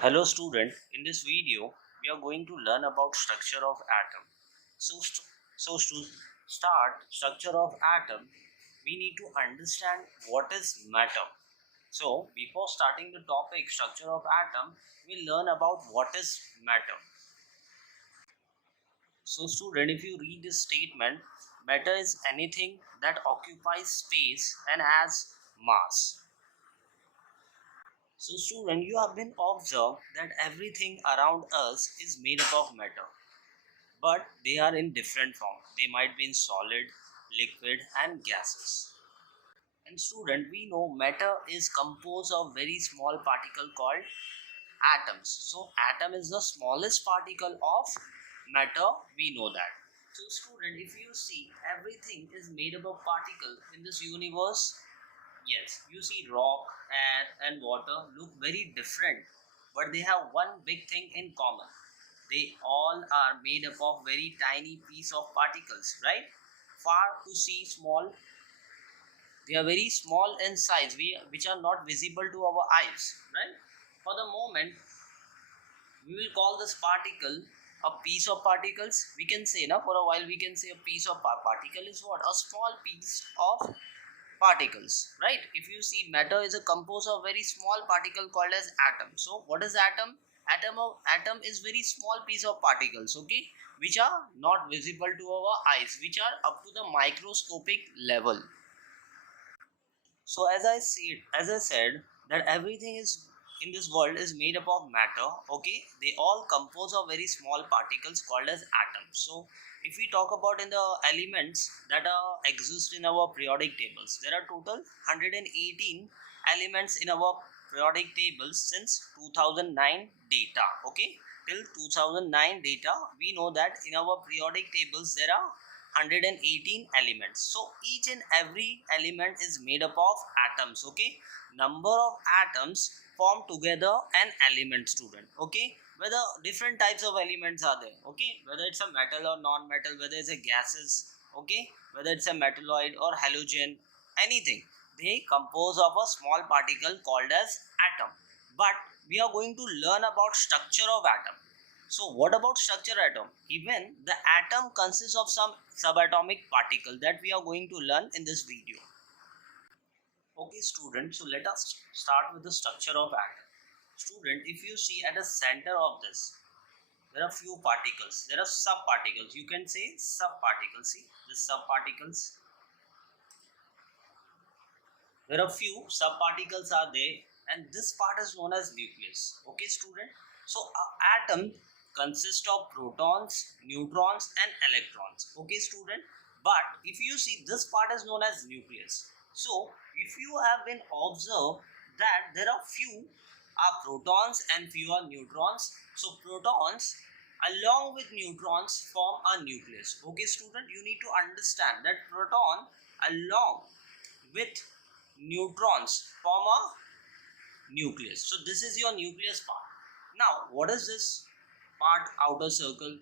Hello student, in this video we are going to learn about structure of atom. So to start structure of atom, we need to understand what is matter. So before starting the topic structure of atom, we learn about what is matter. So student, if you read this statement, matter is anything that occupies space and has mass. So student, you have been observed that everything around us is made up of matter, but they are in different form. They might be in solid, liquid and gases. And student, we know matter is composed of very small particle called atoms. So atom is the smallest particle of matter, we know that. So student, if you see, everything is made up of particles in this universe. Yes, you see rock, air and water look very different, but they have one big thing in common. They all are made up of very tiny piece of particles, right? Far to see small, they are very small in size, which are not visible to our eyes, right? For the moment, we will call this particle a piece of particles. We can say, now for a while, we can say a piece of particle is what? A small piece of particles, right? If you see, matter is a composed of very small particle called as atom. So what is atom? Atom is very small piece of particles, okay, which are not visible to our eyes, which are up to the microscopic level. So as I said that everything is in this world is made up of matter, okay, they all compose of very small particles called as atoms. So if we talk about in the elements that exist in our periodic tables, there are total 118 elements in our periodic tables since 2009 data, okay. Till 2009 data, we know that in our periodic tables there are 118 elements. So each and every element is made up of atoms, okay. Number of atoms form together an element, student, okay. Whether different types of elements are there, okay, whether it's a metal or non-metal, whether it's a gases, okay, whether it's a metalloid or halogen, anything, they compose of a small particle called as atom. But we are going to learn about structure of atom. So what about structure atom? Even the atom consists of some subatomic particle that we are going to learn in this video. Okay student, so let us start with the structure of atom. Student, if you see at the center of this, there are few particles. There are subparticles. You can say subparticles. See the subparticles. There are few subparticles are there, and this part is known as nucleus. Okay student, so an atom consists of protons, neutrons and electrons, okay student. But if you see, this part is known as nucleus. So if you have been observed that there are few are protons and few are neutrons, so protons along with neutrons form a nucleus, okay student. You need to understand that proton along with neutrons form a nucleus. So this is your nucleus part. Now what is this part? Outer circle,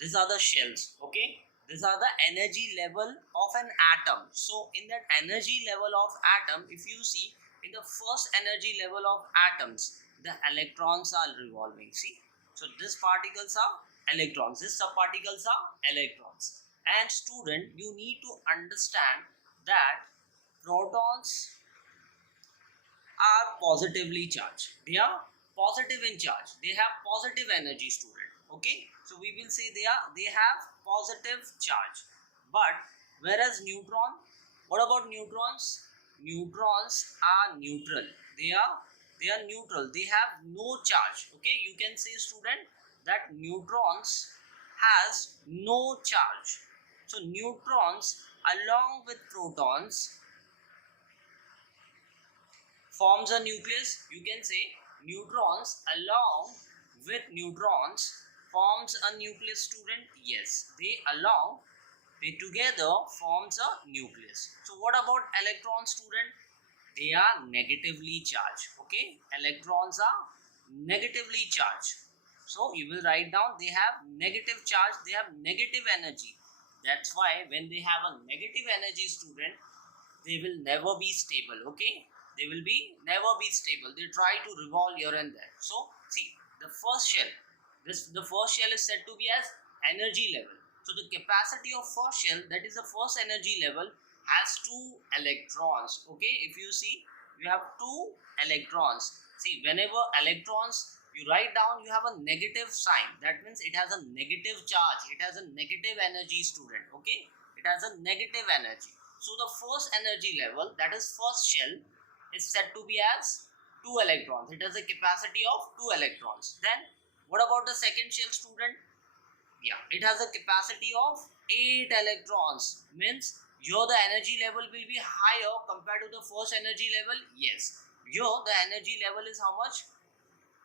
these are the shells, okay. These are the energy level of an atom. So in that energy level of atom, if you see, in the first energy level of atoms, the electrons are revolving, see. So these particles are electrons, these subparticles are electrons. And student, you need to understand that protons are positively charged. They are positive in charge. They have positive energy, student. Okay. So we will say they have positive charge. But whereas neutron, what about neutrons? Neutrons are neutral. They are neutral. They have no charge. Okay. You can say, student, that neutrons has no charge. So neutrons along with protons forms a nucleus. You can say neutrons along with neutrons forms a nucleus, student. Yes, they together forms a nucleus. So what about electrons, student? They are negatively charged, okay. Electrons are negatively charged. So you will write down they have negative charge, they have negative energy. That's why when they have a negative energy, student, they will never be stable, okay. they will be never be stable. They try to revolve here and there. So see, the first shell, the first shell is said to be as energy level. So the capacity of first shell, that is the first energy level, has 2 electrons. Okay, if you see, you have 2 electrons. See, whenever electrons you write down, you have a negative sign. That means it has a negative charge. It has a negative energy, student. Okay, it has a negative energy. So the first energy level, that is first shell, is said to be as 2 electrons. It has a capacity of 2 electrons. Then what about the second shell, student? Yeah, it has a capacity of 8 electrons. Means here the energy level will be higher compared to the first energy level. Yes, here the energy level is how much?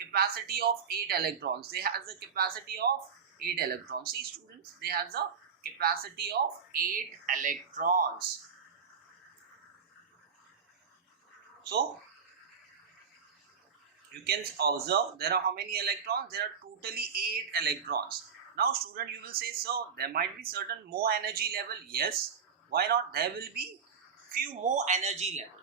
Capacity of 8 electrons. They have the capacity of 8 electrons. See, students, they have the capacity of 8 electrons. So you can observe there are how many electrons? There are totally 8 electrons. Now student, you will say, so there might be certain more energy level. Yes, why not? There will be few more energy level.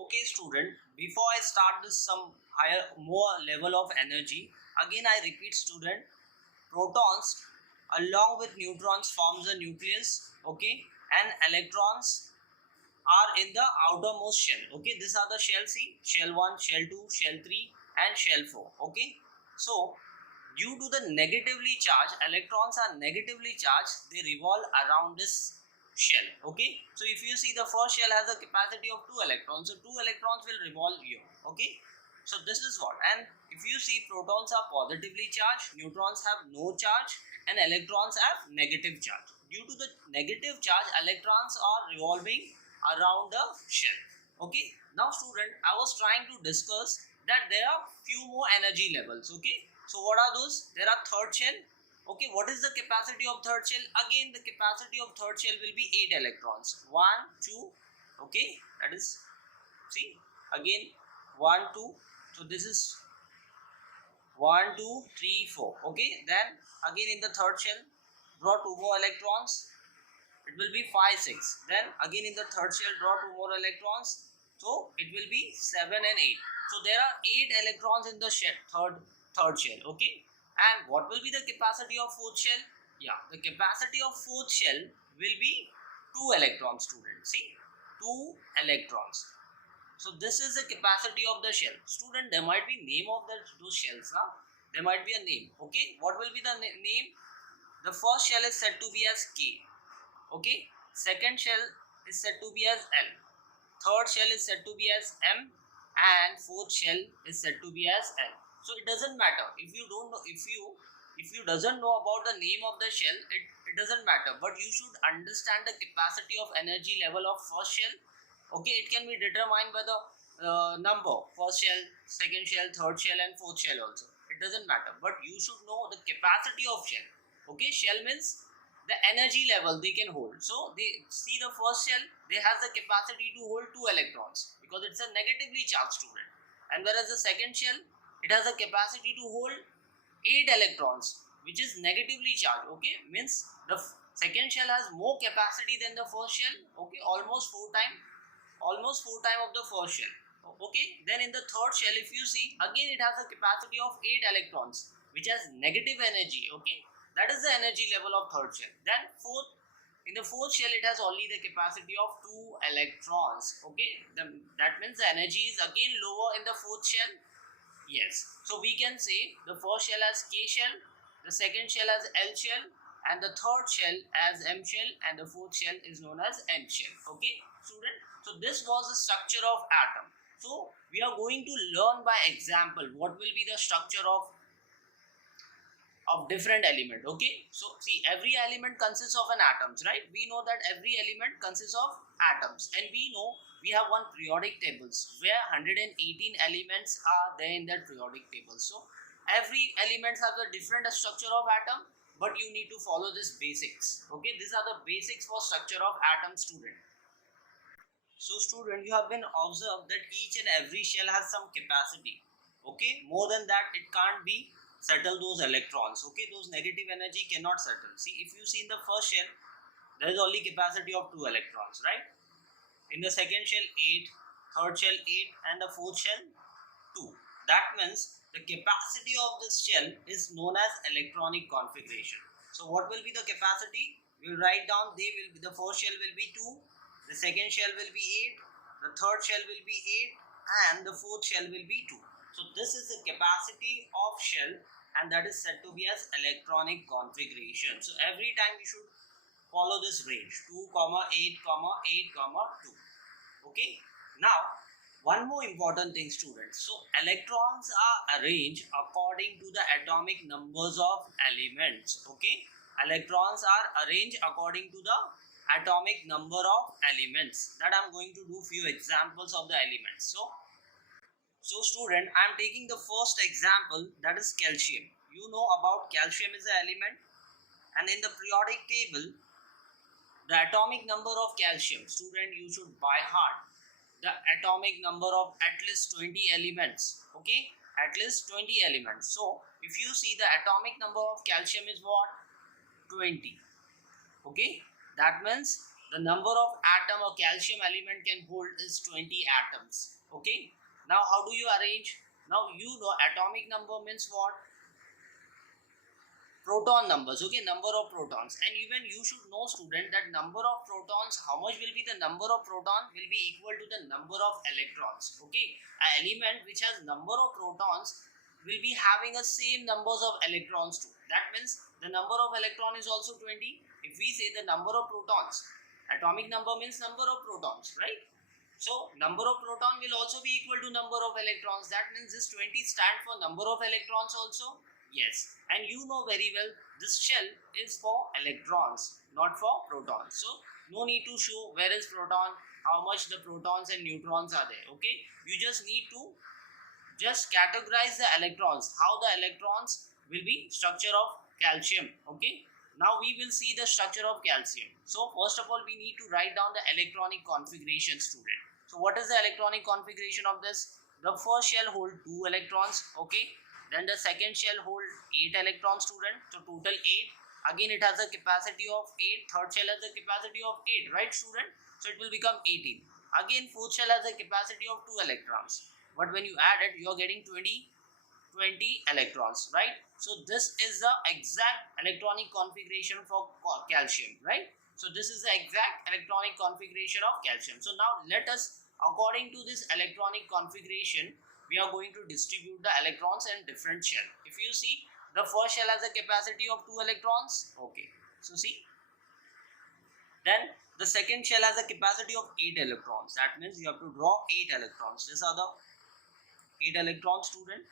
Okay student, before I start this some higher more level of energy, again I repeat student, protons along with neutrons forms a nucleus. Okay, and electrons are in the outermost shell. Okay, these are the shell. See, shell 1, shell 2, shell 3 and shell 4. Okay, so due to the negatively charged, electrons are negatively charged, they revolve around this shell. Okay, so if you see, the first shell has a capacity of 2 electrons, so 2 electrons will revolve here. Okay, so this is what. And if you see, protons are positively charged, neutrons have no charge and electrons have negative charge. Due to the negative charge, electrons are revolving around the shell. Okay, now student, I was trying to discuss that there are few more energy levels. Okay, so what are those? There are third shell. Okay, what is the capacity of third shell? Again, the capacity of third shell will be 8 electrons. 1, 2. Okay, that is, see, again 1, 2. So this is 1, 2, 3, 4. Okay, then again in the third shell, draw 2 more electrons. It will be 5, 6. Then again in the third shell, draw 2 more electrons. So it will be 7 and 8. So there are 8 electrons in the third shell. Okay, and what will be the capacity of fourth shell? Yeah, the capacity of fourth shell will be 2 electrons, students. See, 2 electrons. So this is the capacity of the shell. Student, there might be name of those shells. There might be a name. Okay, what will be the name? The first shell is said to be as K. Okay, second shell is said to be as L, third shell is said to be as M, and fourth shell is said to be as L. So it doesn't matter if you don't know, if you doesn't know about the name of the shell, it doesn't matter, but you should understand the capacity of energy level of first shell. Okay, it can be determined by the number, first shell, second shell, third shell and fourth shell also. It doesn't matter, but you should know the capacity of shell. Okay, shell means the energy level they can hold. So they see, the first shell, they has the capacity to hold 2 electrons because it's a negatively charged student, and whereas the second shell, it has a capacity to hold 8 electrons which is negatively charged. Okay, means the second shell has more capacity than the first shell. Okay, almost 4 times of the first shell. Okay, then in the third shell, if you see, again it has a capacity of 8 electrons which has negative energy. Okay, that is the energy level of third shell. Then in the fourth shell, it has only the capacity of 2 electrons. Okay, that means the energy is again lower in the fourth shell. Yes, so we can say the first shell as K shell, the second shell as L shell, and the third shell as M shell, and the fourth shell is known as N shell. Okay, student, so this was the structure of atom. So we are going to learn by example what will be the structure of different element. Okay, so see, every element consists of an atoms, right? We know that every element consists of atoms, and we know we have one periodic tables where 118 elements are there in that periodic table. So every element has a different structure of atom, but you need to follow this basics. Okay, these are the basics for structure of atom, student. So student, you have been observed that each and every shell has some capacity. Okay, more than that it can't be settle those electrons. Okay, those negative energy cannot settle. See, if you see in the first shell, there is only capacity of 2 electrons, right? In the second shell 8, third shell 8 and the fourth shell 2. That means the capacity of this shell is known as electronic configuration. So what will be the capacity? We will write down they will be, the first shell will be 2, the second shell will be 8, the third shell will be 8 and the fourth shell will be 2. So this is the capacity of shell and that is said to be as electronic configuration. So every time we should follow this range 2, 8, 8, 2. Okay. Now one more important thing, students. So electrons are arranged according to the atomic numbers of elements. Okay. Electrons are arranged according to the atomic number of elements. That I am going to do few examples of the elements. So student, I am taking the first example, that is calcium. You know about calcium is an element, and in the periodic table, the atomic number of calcium, student, you should by heart the atomic number of at least 20 elements. Okay, at least 20 elements. So if you see, the atomic number of calcium is what? 20. Okay, that means the number of atom a calcium element can hold is 20 atoms. Okay, now how do you arrange? Now you know atomic number means what? Proton numbers. Okay, number of protons. And even you should know, student, that number of protons, how much will be the number of proton will be equal to the number of electrons. Okay, an element which has number of protons will be having a same numbers of electrons too. That means the number of electron is also 20. If we say the number of protons, atomic number means number of protons, right? So number of proton will also be equal to number of electrons. That means this 20 stand for number of electrons also. Yes, and you know very well this shell is for electrons, not for protons. So no need to show where is proton, how much the protons and neutrons are there. Okay, you just need to just categorize the electrons, how the electrons will be structure of calcium. Okay, now we will see the structure of calcium. So first of all, we need to write down the electronic configuration, student. So what is the electronic configuration of this? The first shell hold 2 electrons. Okay, then the second shell hold 8 electrons, student. So total 8. Again it has a capacity of 8. Third shell has a capacity of 8, right, student? So it will become 18. Again fourth shell has a capacity of 2 electrons. But when you add it, you are getting 20 electrons, right? So this is the exact electronic configuration for calcium, right? So this is the exact electronic configuration of calcium. So now let us, according to this electronic configuration, we are going to distribute the electrons in different shell. If you see, the first shell has a capacity of 2 electrons. Okay, so see, then the second shell has a capacity of 8 electrons. That means you have to draw 8 electrons. These are the 8 electrons, student,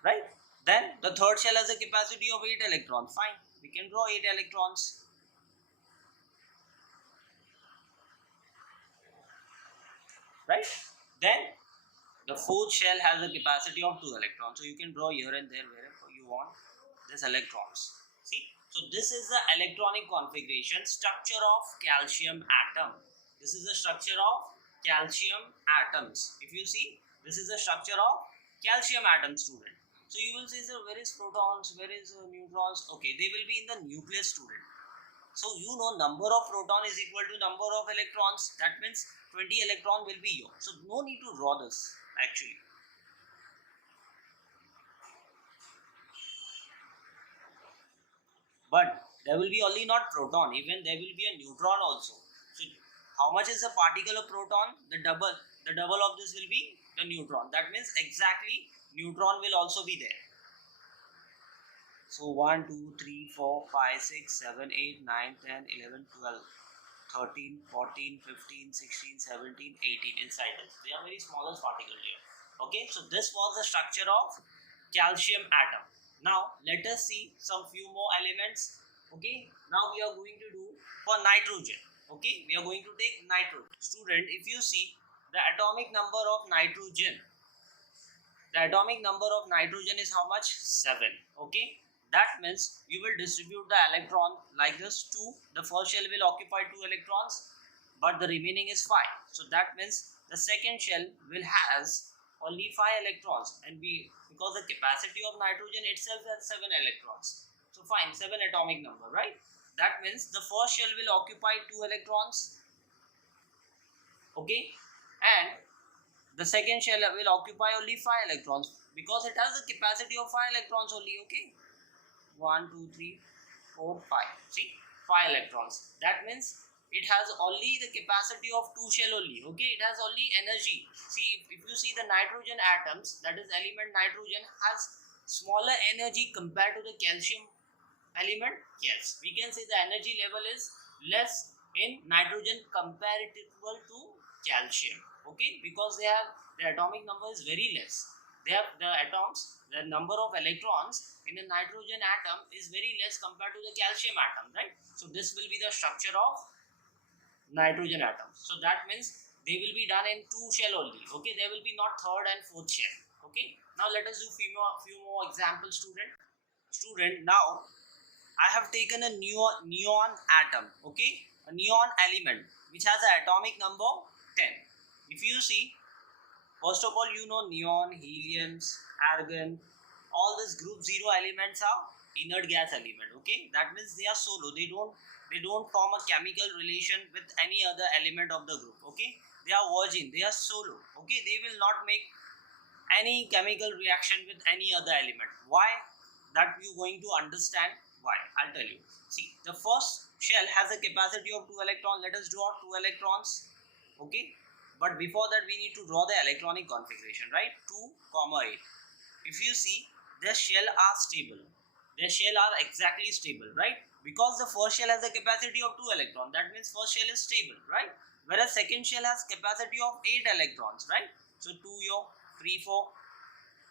right? Then the third shell has a capacity of 8 electrons. Fine, we can draw 8 electrons. Right? Then the fourth shell has a capacity of 2 electrons. So you can draw here and there wherever you want this electrons. See? So this is the electronic configuration structure of calcium atom. This is the structure of calcium atoms. If you see, this is the structure of calcium atom, student. So you will say, sir, where is protons, where is neutrons? Okay, they will be in the nucleus, student. So you know number of proton is equal to number of electrons. That means 20 electron will be here. So no need to draw this actually. But there will be only not proton, even there will be a neutron also. So how much is the particle of proton? The double of this will be the neutron. That means exactly neutron will also be there. So 1, 2, 3, 4, 5, 6, 7, 8, 9, 10, 11, 12, 13, 14, 15, 16, 17, 18 inside this. They are very smallest particle here. Okay, so this was the structure of calcium atom. Now let us see some few more elements. Okay, now we are going to do for nitrogen. Okay, we are going to take nitrogen. Student, if you see the atomic number of nitrogen, is how much? 7. Okay, that means you will distribute the electron like this. 2, the first shell will occupy 2 electrons, but the remaining is 5. So that means the second shell will has only 5 electrons, and because the capacity of nitrogen itself has 7 electrons. So fine, 7 atomic number, right? That means the first shell will occupy 2 electrons, Okay, and the second shell will occupy only 5 electrons because it has a capacity of 5 electrons only. Okay, 1 2 3 4 5. See, 5 electrons. That means it has only the capacity of 2 shell only. Okay, it has only energy. See, if you see the nitrogen atoms, that is element nitrogen has smaller energy compared to the calcium element. Yes, we can say the energy level is less in nitrogen comparable to calcium. Okay, because they have the atomic number is very less. They have the atoms, the number of electrons in a nitrogen atom is very less compared to the calcium atom, right? So this will be the structure of nitrogen atoms. So that means they will be done in 2 shell only. Okay, there will be not third and fourth shell. Okay, now let us do few more examples, student. Now I have taken a neon atom, okay, a neon element which has an atomic number 10. If you see, first of all, you know neon, helium, argon, all these group 0 elements are inert gas element. Okay, that means they are solo. They don't form a chemical relation with any other element of the group. Okay, they are virgin. They are solo. Okay, they will not make any chemical reaction with any other element. Why? That you going to understand why. I'll tell you. See, the first shell has a capacity of 2 electrons. Let us draw 2 electrons. Okay, but before that we need to draw the electronic configuration, right? 2 comma 8. If you see, their shell are stable. Their shell are exactly stable, right? Because the first shell has a capacity of 2 electrons, that means first shell is stable, right? Whereas second shell has capacity of 8 electrons, right? So 2 here, 3 4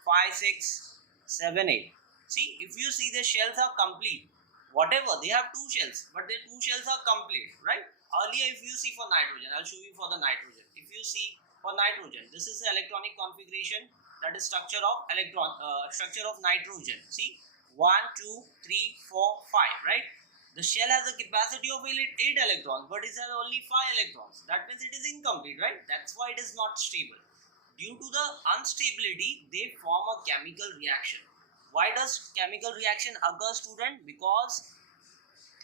5 6 7 8. See, if you see, the shells are complete. Whatever, they have 2 shells, but the 2 shells are complete, right? Earlier, if you see for nitrogen, I'll show you for the nitrogen. If you see for nitrogen, this is the electronic configuration, that is structure of structure of nitrogen. See, 1 2 3 4 5, right? The shell has a capacity of 8 electrons, but it has only 5 electrons. That means it is incomplete, right? That's why it is not stable. Due to the instability, they form a chemical reaction. Why does chemical reaction occur, student? Because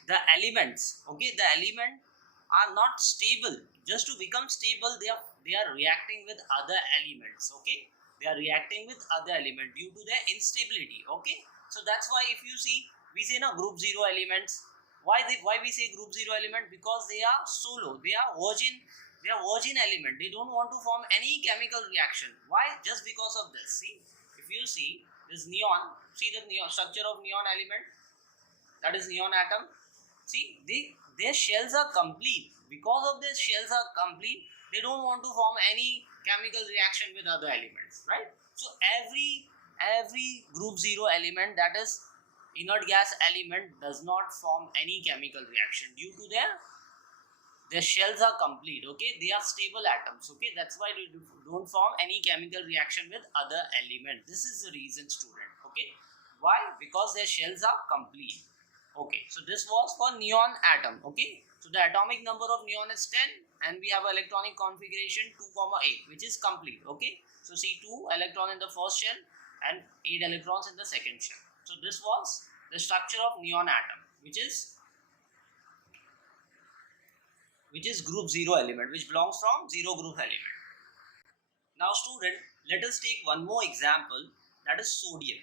the elements, okay, the element are not stable. Just to become stable, they are reacting with other elements. Okay, they are reacting with other element due to their instability. Okay, so that's why if you see, we say now group 0 elements. Why we say group 0 element? Because they are solo, they are virgin element. They don't want to form any chemical reaction. Why? Just because of this. See, if you see this neon, see the neon structure of neon element, that is neon atom. See, their shells are complete. Because of their shells are complete, they don't want to form any chemical reaction with other elements, right? So every group 0 element, that is inert gas element, does not form any chemical reaction due to their shells are complete. Okay, they are stable atoms. Okay, that's why they don't form any chemical reaction with other element. This is the reason, student. Okay, why? Because their shells are complete. Okay, so this was for neon atom. Okay, so the atomic number of neon is 10 and we have electronic configuration 2 comma 8, which is complete. Okay, so see, 2 electron in the first shell and 8 electrons in the second shell. So this was the structure of neon atom, which is group 0 element, which belongs from 0 group element. Now, student, let us take one more example, that is sodium.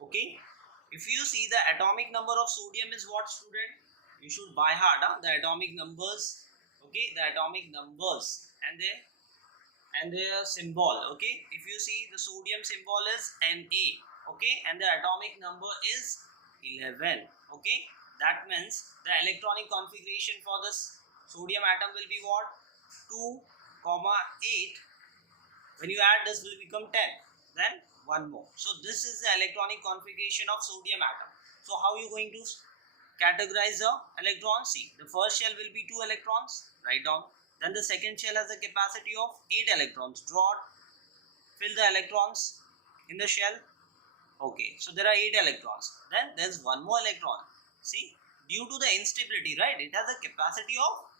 Okay, if you see, the atomic number of sodium is what, student? You should by heart the atomic numbers. Okay, the atomic numbers and their symbol. Okay, if you see, the sodium symbol is Na. Okay, and the atomic number is 11. Okay, that means the electronic configuration for this sodium atom will be what? 2 comma 8. When you add this, will become 10. Then one more. So this is the electronic configuration of sodium atom. So how you going to categorize the electrons? See, the first shell will be 2 electrons. Write down. Then the second shell has a capacity of 8 electrons. Fill the electrons in the shell. Okay, so there are 8 electrons. Then there's one more electron. See, due to the instability, right? It has a capacity of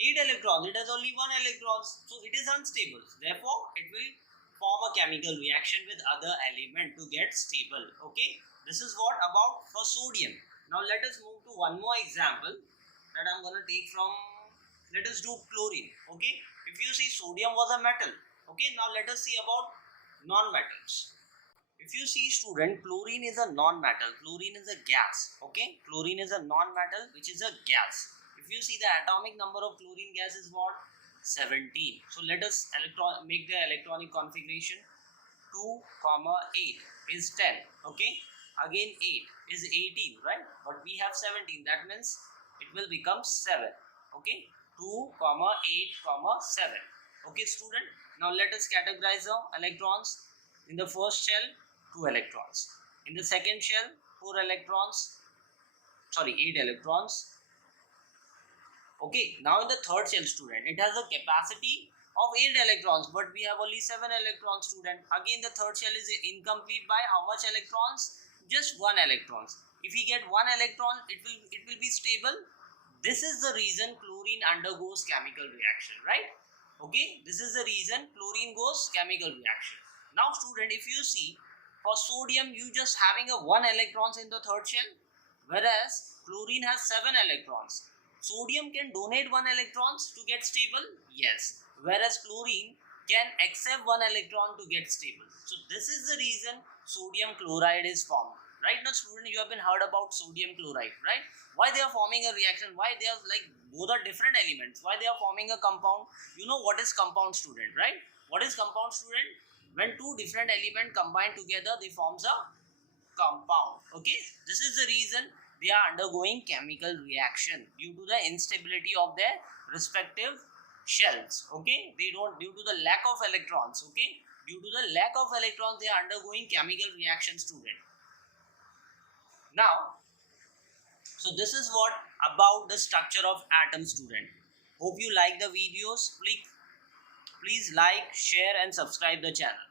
8 electrons. It has only 1 electron. So it is unstable. Therefore, it will form a chemical reaction with other element to get stable. Okay, this is what about for sodium. Now let us move to one more example that I'm going to take from let us do chlorine. Okay, if you see sodium was a metal. Okay, now let us see about non-metals. If you see student, chlorine is a non-metal. Chlorine is a gas. Okay, chlorine is a non-metal which is a gas. If you see the atomic number of chlorine gas is what? 17. So let us make the electronic configuration. 2 comma 8 is 10. Okay, again 8 is 18, right? But we have 17, that means it will become 7. Okay, 2 comma 8 comma 7. Okay student, now let us categorize the electrons. In the first shell, 2 electrons. In the second shell, 4 electrons, sorry 8 electrons. Okay, now in the third shell student, it has a capacity of 8 electrons, but we have only 7 electrons student. Again the third shell is incomplete by how much electrons? Just 1 electrons. If we get 1 electron, it will be stable. This is the reason chlorine undergoes chemical reaction, right? Okay, this is the reason chlorine goes chemical reaction. Now student, if you see for sodium, you just having a 1 electrons in the third shell, whereas chlorine has 7 electrons. Sodium can donate 1 electrons to get stable, yes, whereas chlorine can accept 1 electron to get stable. So this is the reason sodium chloride is formed. Right now student, you have been heard about sodium chloride, right? Why they are forming a reaction, why they are like both are different elements, why they are forming a compound. You know what is compound student, right? What is compound student? When two different elements combine together, they forms a compound. Okay, this is the reason they are undergoing chemical reaction due to the instability of their respective shells. Okay, they don't, due to the lack of electrons. Okay, due to the lack of electrons, they are undergoing chemical reaction student. Now, so this is what about the structure of atom student. Hope you like the videos. Please like, share and subscribe the channel.